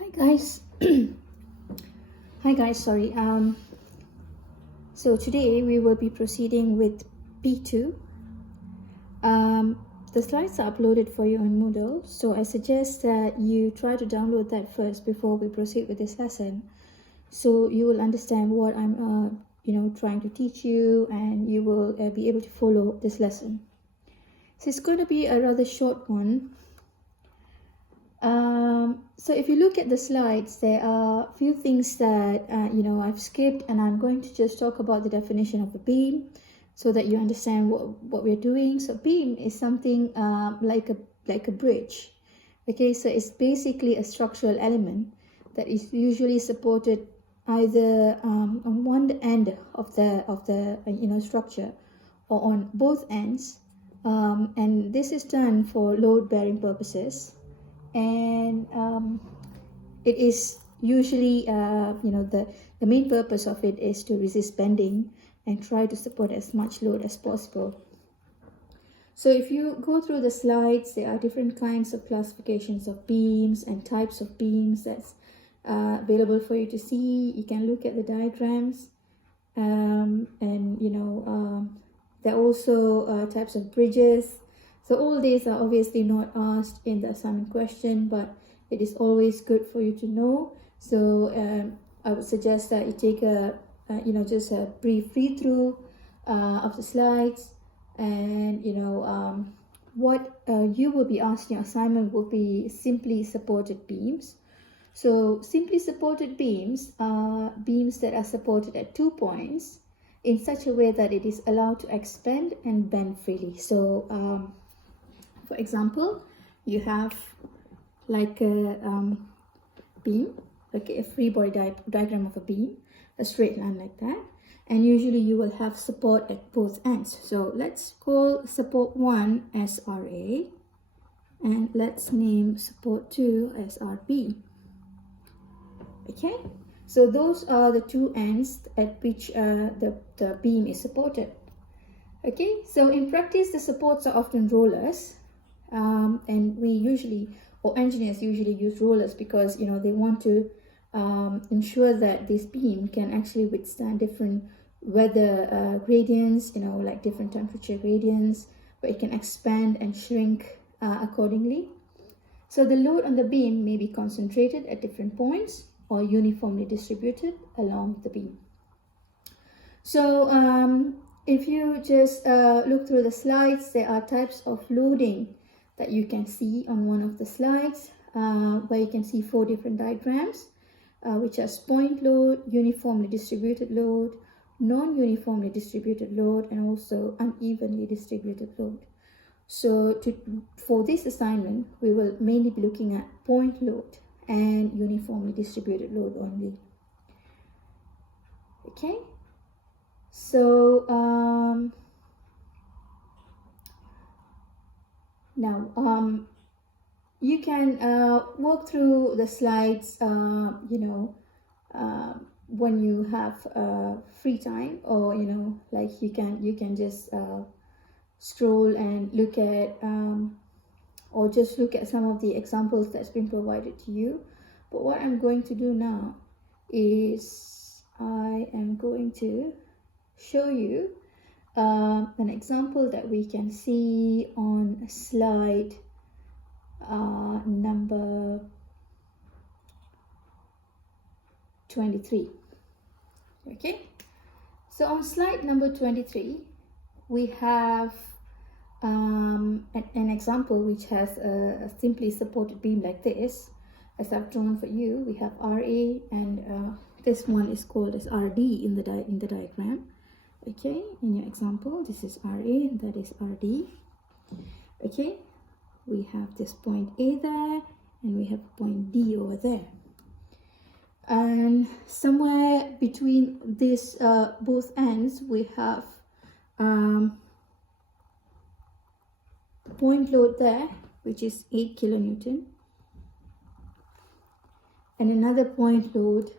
Hi guys. Hi guys, sorry. So today we will be proceeding with P2. The slides are uploaded for you on Moodle, so I suggest that you try to download that first before we proceed with this lesson, so you will understand what I'm trying to teach you, and you will be able to follow this lesson. So it's going to be a rather short one. So if you look at the slides, there are a few things that I've skipped, and I'm going to just talk about the definition of a beam so that you understand what we're doing. So beam is something like a bridge. Okay, so it's basically a structural element that is usually supported either on one end of the structure or on both ends, and this is done for load bearing purposes. And it is usually the main purpose of it is to resist bending and try to support as much load as possible. So if you go through the slides, there are different kinds of classifications of beams and types of beams that's available for you to see. You can look at the diagrams, and there are also types of bridges. So all these are obviously not asked in the assignment question, but it is always good for you to know. So I would suggest that you take just a brief read through of the slides, and what you will be asked in your assignment will be simply supported beams. So simply supported beams are beams that are supported at 2 points in such a way that it is allowed to expand and bend freely. So for example, you have like a beam, like a free body diagram of a beam, a straight line like that, and usually you will have support at both ends. So let's call support 1 as RA, and let's name support 2 as RB. Okay, so those are the two ends at which the beam is supported. Okay, so in practice the supports are often rollers, and we usually, or engineers usually, use rollers because they want to ensure that this beam can actually withstand different weather gradients, like different temperature gradients, where it can expand and shrink accordingly. So the load on the beam may be concentrated at different points or uniformly distributed along the beam. So if you just look through the slides, there are types of loading that you can see on one of the slides, where you can see 4 different diagrams, which are point load, uniformly distributed load, non-uniformly distributed load, and also unevenly distributed load. So for this assignment, we will mainly be looking at point load and uniformly distributed load only. Okay, so now you can walk through the slides when you have free time, or like you can just scroll and look at or just look at some of the examples that's been provided to you. But what I'm going to do now is I am going to show you an example that we can see on slide number 23. Okay, so on slide number 23 we have an example which has a simply supported beam like this, as I've drawn for you. We have RA, and this one is called as RD in the diagram. Okay, in your example, this is RA and that is RD. Okay, we have this point A there, and we have point D over there, and somewhere between these both ends we have point load there, which is 8 kilonewton, and another point load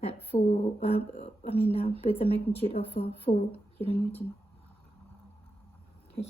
at 4 with a magnitude of 4 kilonewton. Okay.